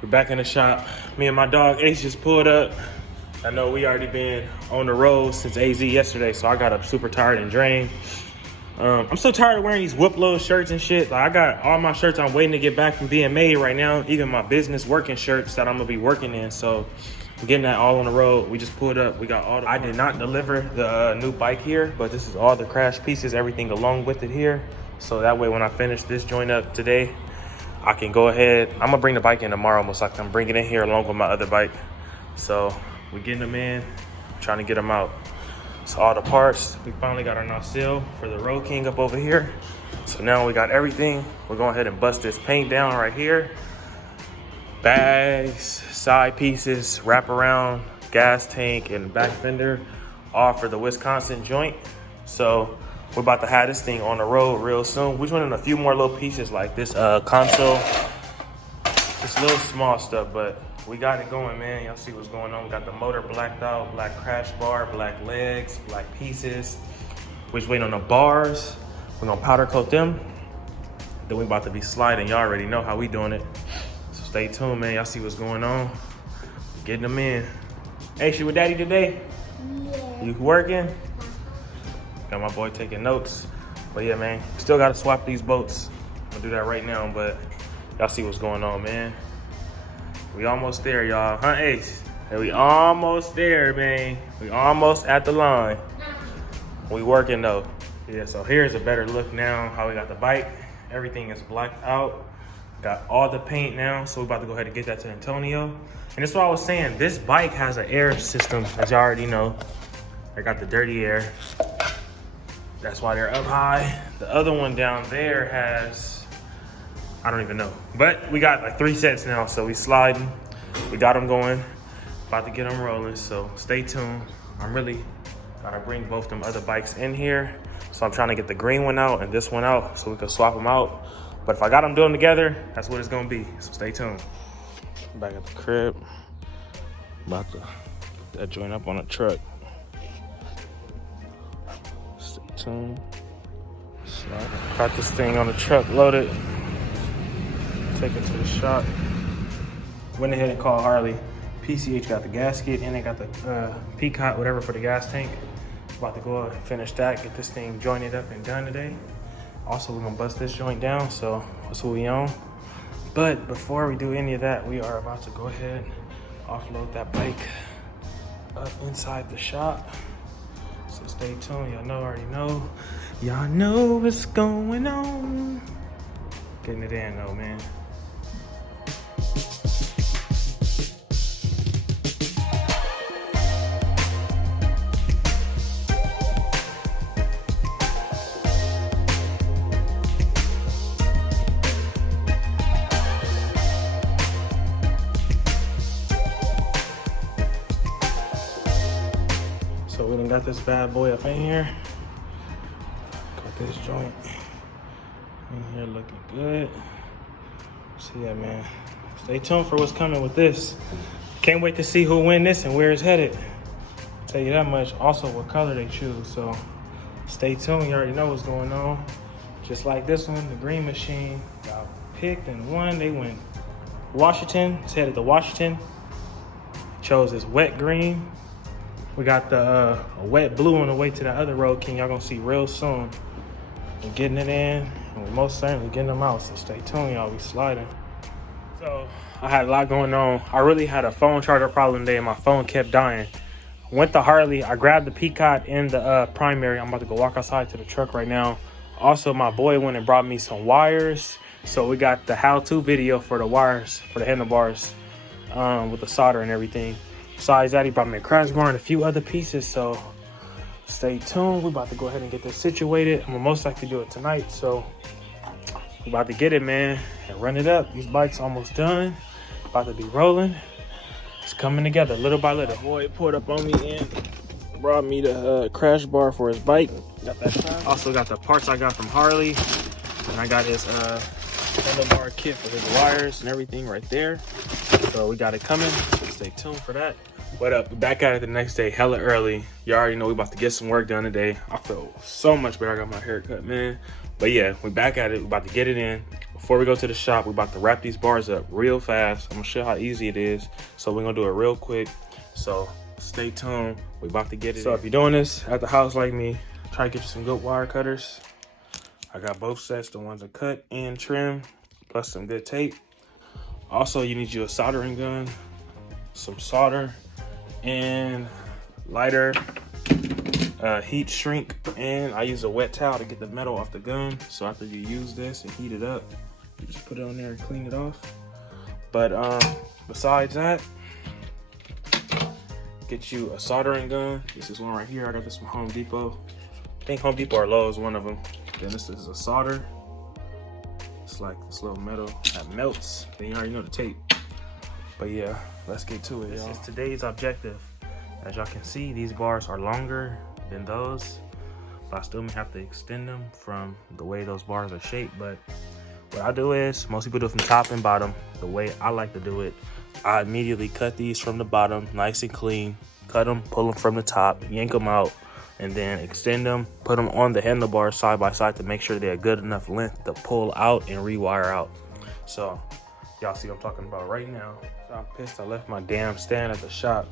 We're back in the shop. Me and my dog Ace just pulled up. I know we already been on the road since AZ yesterday, so I got up super tired and drained. I'm so tired of wearing these Whoop-Low shirts and shit. Like, I got all my shirts I'm waiting to get back from being made right now. Even my business working shirts that I'm gonna be working in. So I'm getting that all on the road. We just pulled up. We got all I did not deliver the new bike here, but this is all the crash pieces, everything along with it here. So that way when I finish this joint up today, I can go ahead. I'm gonna bring the bike in tomorrow, most likely. I'm bringing it in here along with my other bike. So we're getting them in, trying to get them out. So all the parts, we finally got our nacelle for the Road King up over here. So now we got everything. We're going ahead and bust this paint down right here. Bags, side pieces, wraparound, gas tank, and back fender, all for the Wisconsin joint. So we're about to have this thing on the road real soon. We're doing a few more little pieces like this console. Just little small stuff, but we got it going, man. Y'all see what's going on. We got the motor blacked out, black crash bar, black legs, black pieces. We're just waiting on the bars. We're gonna powder coat them. Then we about to be sliding. Y'all already know how we doing it. So stay tuned, man. Y'all see what's going on. Getting them in. Hey, she with daddy today? Yeah. You working? Got my boy taking notes. But yeah, man, still gotta swap these bolts. I'll do that right now, but y'all see what's going on, man. We almost there, y'all. Huh, Ace? Hey, we almost there, man. We almost at the line. We working though. Yeah, so here's a better look now, how we got the bike. Everything is blacked out. Got all the paint now, so we're about to go ahead and get that to Antonio. And that's what I was saying. This bike has an air system, as y'all already know. I got the dirty air. That's why they're up high. The other one down there has, I don't even know. But we got like 3 sets now, so we sliding. We got them going. About to get them rolling, so stay tuned. I'm really gotta bring both them other bikes in here. So I'm trying to get the green one out and this one out so we can swap them out. But if I got them doing together, that's what it's gonna be. So stay tuned. Back at the crib. About to put that joint up on the truck. Stay tuned. Slide. Got this thing on the truck loaded. Take it to the shop. Went ahead and called Harley. PCH got the gasket and they got the Peacock, whatever, for the gas tank. About to go and finish that, get this thing jointed up and done today. Also, we're gonna bust this joint down, so that's what we on. But before we do any of that, we are about to go ahead and offload that bike up inside the shop. So stay tuned, y'all know, already know. Y'all know what's going on. Getting it in though, man. So we done got this bad boy up in here. Got this joint in here looking good. So yeah, man, stay tuned for what's coming with this. Can't wait to see who win this and where it's headed. I'll tell you that much. Also, what color they choose. So stay tuned. You already know what's going on. Just like this one, the green machine got picked and won. They went Washington. It's headed to Washington. Chose this wet green. We got the a wet blue on the way to the other Road King. Y'all gonna see real soon. We're getting it in, and we're most certainly getting them out. So stay tuned, y'all. We sliding. So I had a lot going on. I really had a phone charger problem today, and my phone kept dying. Went to Harley. I grabbed the Peacock in the primary. I'm about to go walk outside to the truck right now. Also, my boy went and brought me some wires. So we got the how-to video for the wires, for the handlebars, with the solder and everything. Besides that, he brought me a crash bar and a few other pieces, so stay tuned. We're about to go ahead and get this situated. I'm gonna most likely do it tonight, so we're about to get it, man, and run it up. These bikes almost done. About to be rolling. It's coming together little by little. Boy pulled up on me and brought me the crash bar for his bike. Got that. Also got the parts I got from Harley, and I got his handlebar kit for his wires and everything right there. So we got it coming. Stay tuned for that. What up? Back at it the next day, hella early. You already know we about to get some work done today. I feel so much better. I got my hair cut, man. But yeah, we back at it. We about to get it in. before we go to the shop, we're about to wrap these bars up real fast. I'm gonna show you how easy it is. So we're gonna do it real quick. So stay tuned. We're about to get it. So if you're doing this at the house like me, try to get you some good wire cutters. I got both sets, the ones that cut and trim, plus some good tape. Also, you need you a soldering gun, some solder, and lighter, heat shrink, and I use a wet towel to get the metal off the gun. So after you use this and heat it up, you just put it on there and clean it off. But besides that, get you a soldering gun. This is one right here. I got this from Home Depot. I think Home Depot or Lowe's, one of them. Then this is a solder. It's like this little metal that melts. Then you already know the tape. But yeah, let's get to it, y'all. This is today's objective. As y'all can see, these bars are longer than those, but I still may have to extend them from the way those bars are shaped. But what I do is, most people do it from top and bottom. The way I like to do it, I immediately cut these from the bottom, nice and clean. Cut them, pull them from the top, yank them out, and then extend them, put them on the handlebar side by side to make sure they're good enough length to pull out and rewire out. So y'all see what I'm talking about right now. So I'm pissed I left my damn stand at the shop,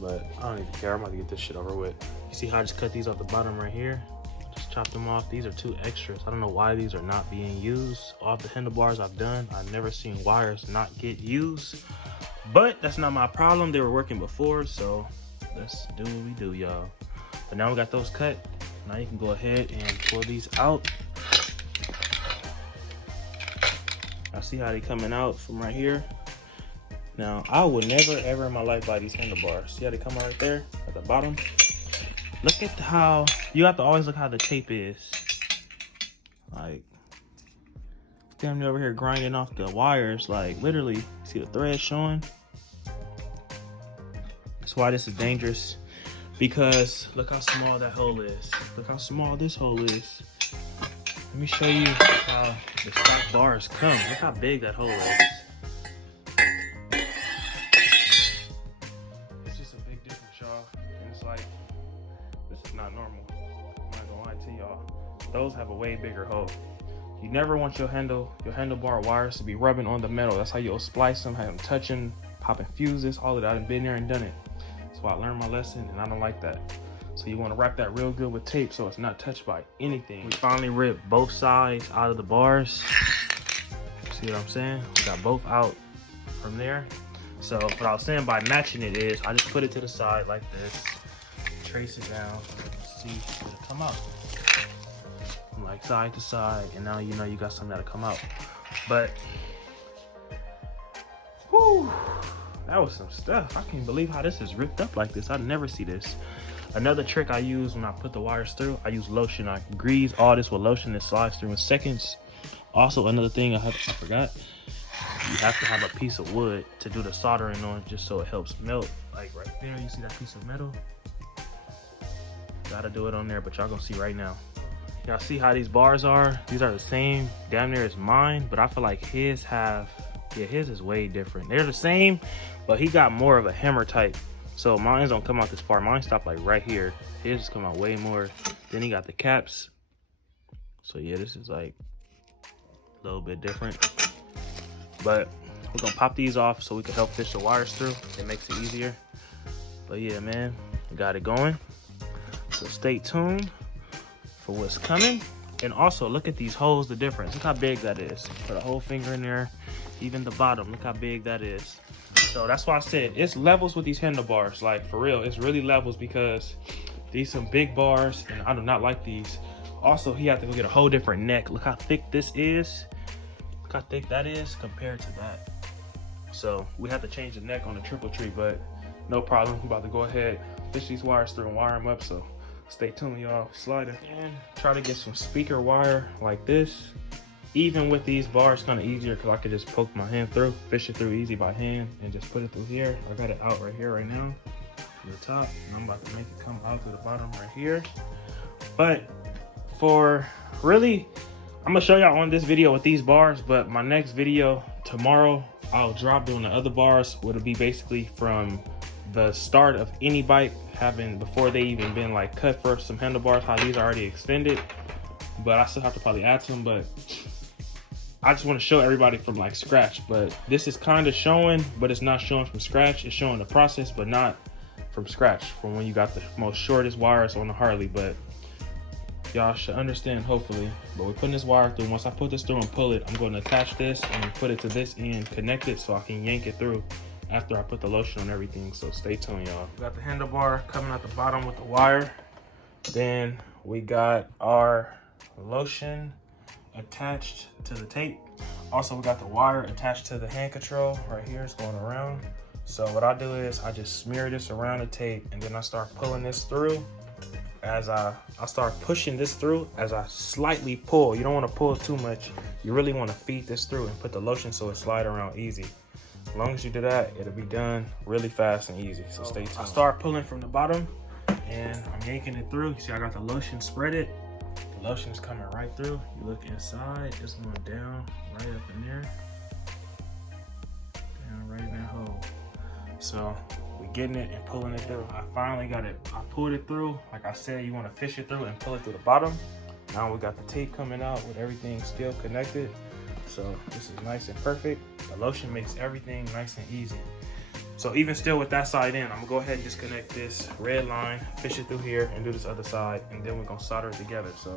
but I don't even care. I'm about to get this shit over with. You see how I just cut these off the bottom right here? Just chop them off. These are 2 extras. I don't know why these are not being used. Off the handlebars I've done, I've never seen wires not get used, but that's not my problem. They were working before, so let's do what we do, y'all. But now we got those cut. Now you can go ahead and pull these out. I see how they coming out from right here. Now I would never ever in my life buy these handlebars. See how they come out right there at the bottom? Look at how, you have to always look how the tape is. Like, damn near over here grinding off the wires. Like literally, see the thread showing? That's why this is dangerous. Because look how small that hole is. Look how small this hole is. Let me show you how the stock bars come. Look how big that hole is. It's just a big difference, y'all. And it's like, this is not normal. I'm not gonna lie to y'all. Those have a way bigger hole. You never want your handlebar wires to be rubbing on the metal. That's how you'll splice them, have them touching, popping fuses, all of that. I've been there and done it. So I learned my lesson, and I don't like that. So you want to wrap that real good with tape so it's not touched by anything. We finally ripped both sides out of the bars. See what I'm saying? We got both out from there. So what I was saying by matching it is, I just put it to the side like this, trace it down, see it'll come out. From like side to side, and now you know you got something that'll come out. But, whew. That was some stuff. I can't believe how this is ripped up like this. I never see this. Another trick I use when I put the wires through, I use lotion. I grease all this with lotion that slides through in seconds. Also, another thing I forgot, you have to have a piece of wood to do the soldering on, just so it helps melt. Like right there, you see that piece of metal? Gotta do it on there, but y'all gonna see right now. Y'all see how these bars are? These are the same, damn near as mine, but I feel like his is way different. They're the same, but he got more of a hammer type. So mine don't come out this far. Mine stop like right here. His just come out way more. Then he got the caps. So yeah, this is like a little bit different. But we're gonna pop these off so we can help fish the wires through. It makes it easier. But yeah, man, we got it going. So stay tuned for what's coming. And also look at these holes, the difference. Look how big that is. Put a whole finger in there. Even the bottom, look how big that is. So that's why I said it's levels with these handlebars. Like for real, it's really levels, because these some big bars and I do not like these. Also, he had to go get a whole different neck. Look how thick this is. Look how thick that is compared to that. So we have to change the neck on the triple tree, but no problem. I'm about to go ahead, fish these wires through and wire them up. So stay tuned, y'all. Sliding and try to get some speaker wire like this. Even with these bars, kind of easier because I could just poke my hand through, fish it through easy by hand, and just put it through here. I got it out right here right now, to the top, and I'm about to make it come out to the bottom right here. But for really, I'm gonna show y'all on this video with these bars, but my next video tomorrow, I'll drop doing the other bars, would it be basically from the start of any bike, having before they even been like cut for some handlebars, how these are already extended. But I still have to probably add to them, but I just want to show everybody from like scratch, but this is kind of showing, but it's not showing from scratch. It's showing the process, but not from scratch, from when you got the most shortest wires on the Harley. But y'all should understand, hopefully. But we're putting this wire through. Once I put this through and pull it, I'm going to attach this and put it to this end, connect it so I can yank it through after I put the lotion on everything. So stay tuned, y'all. We got the handlebar coming out the bottom with the wire. Then we got our lotion attached to the tape. Also, we got the wire attached to the hand control right here. It's going around. So what I do is I just smear this around the tape, and then I start pulling this through. As I start pushing this through as I slightly pull. You don't want to pull too much. You really want to feed this through and put the lotion so it slide around easy. As long as you do that, it'll be done really fast and easy. So stay tuned. I start pulling from the bottom and I'm yanking it through. You see I got the lotion spread it. The lotion is coming right through. You look inside, it's going down right up in there. Down right in that hole. So we getting it and pulling it through. I finally got it. I pulled it through. Like I said, you want to fish it through and pull it through the bottom. Now we got the tape coming out with everything still connected. So this is nice and perfect. The lotion makes everything nice and easy. So even still with that side in, I'm gonna go ahead and just connect this red line, fish it through here, and do this other side, and then we're gonna solder it together. So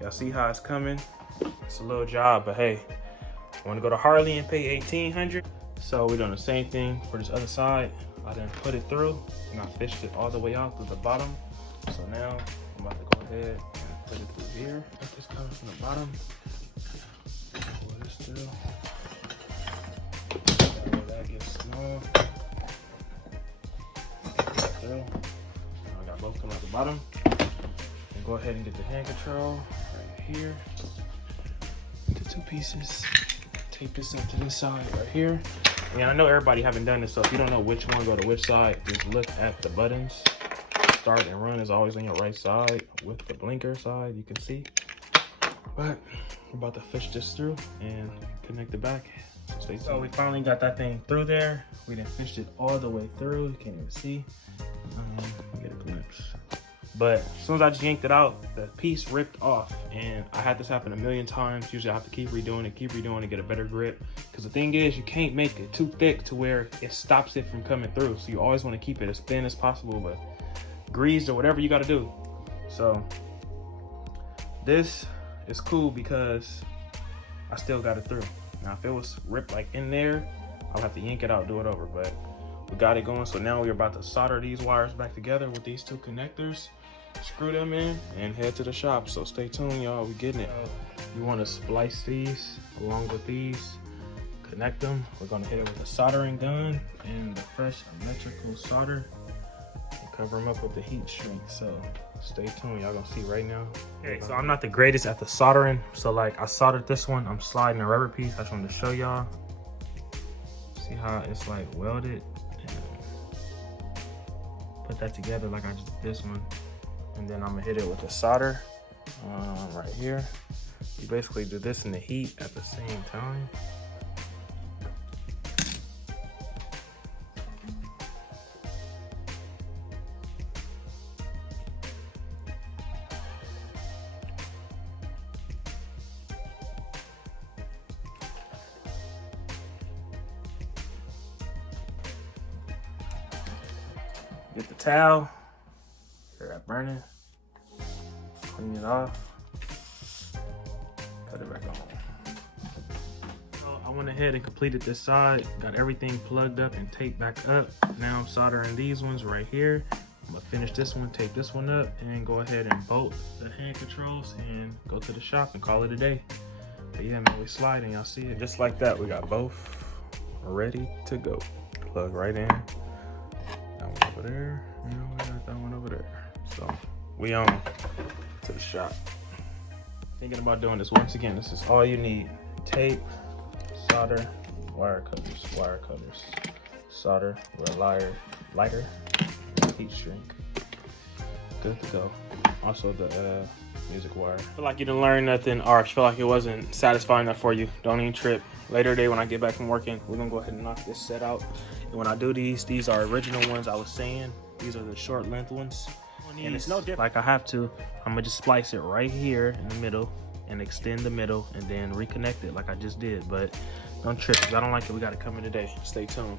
y'all see how it's coming. It's a little job, but hey, want to go to Harley and pay $1,800? So we're doing the same thing for this other side. I done put it through and I fished it all the way out through the bottom. So now I'm about to go ahead and put it through here. Let this coming from the bottom. Pull this through. That way that gets small. Through. Now I got both coming out the bottom. And go ahead and get the hand control right here. The two pieces. Tape this up to this side right here. And I know everybody haven't done this, so if you don't know which one go to which side, just look at the buttons. Start and run is always on your right side with the blinker side, you can see. But we're about to fish this through and connect it back. So stay tuned. So we finally got that thing through there. We done fished it all the way through. You can't even see. Get a glimpse. But as soon as I just yanked it out, the piece ripped off, and I had this happen a million times. Usually I have to keep redoing it, get a better grip. Because the thing is, you can't make it too thick to where it stops it from coming through. So you always want to keep it as thin as possible, but greased or whatever you got to do. So this is cool because I still got it through. Now if it was ripped like in there, I'll have to yank it out, do it over, but we got it going. So now we're about to solder these wires back together with these two connectors. Screw them in and head to the shop. So stay tuned, y'all. We getting it. You want to splice these along with these, connect them. We're gonna hit it with a soldering gun and the fresh electrical solder and cover them up with the heat shrink. So stay tuned, y'all gonna see right now. Okay, so I'm not the greatest at the soldering. So like I soldered this one, I'm sliding a rubber piece. I just wanted to show y'all. See how it's like welded. Put that together like I just did this one. And then I'm gonna hit it with the solder right here. You basically do this in the heat at the same time. Get the towel, hear that burning, clean it off, put it back on. So I went ahead and completed this side, got everything plugged up and taped back up. Now I'm soldering these ones right here. I'm gonna finish this one, tape this one up, and then go ahead and bolt the hand controls and go to the shop and call it a day. But yeah, man, we sliding, y'all see it. Just like that, we got both ready to go. Plug right in. That one over there, and we got that one over there. So we on to the shop. Thinking about doing this once again. This is all you need: tape, solder, wire cutters, solder with a lighter, heat shrink. Good to go. Also the music wire. Feel like you didn't learn nothing, or feel like it wasn't satisfying enough for you, don't even trip. Later today when I get back from working, we're gonna go ahead and knock this set out. And when I do these are original ones I was saying. These are the short length ones. And it's no different. Like I have to, I'm gonna just splice it right here in the middle. and extend the middle and then reconnect it like I just did. But don't trip, because I don't like it. We got it coming today. Stay tuned.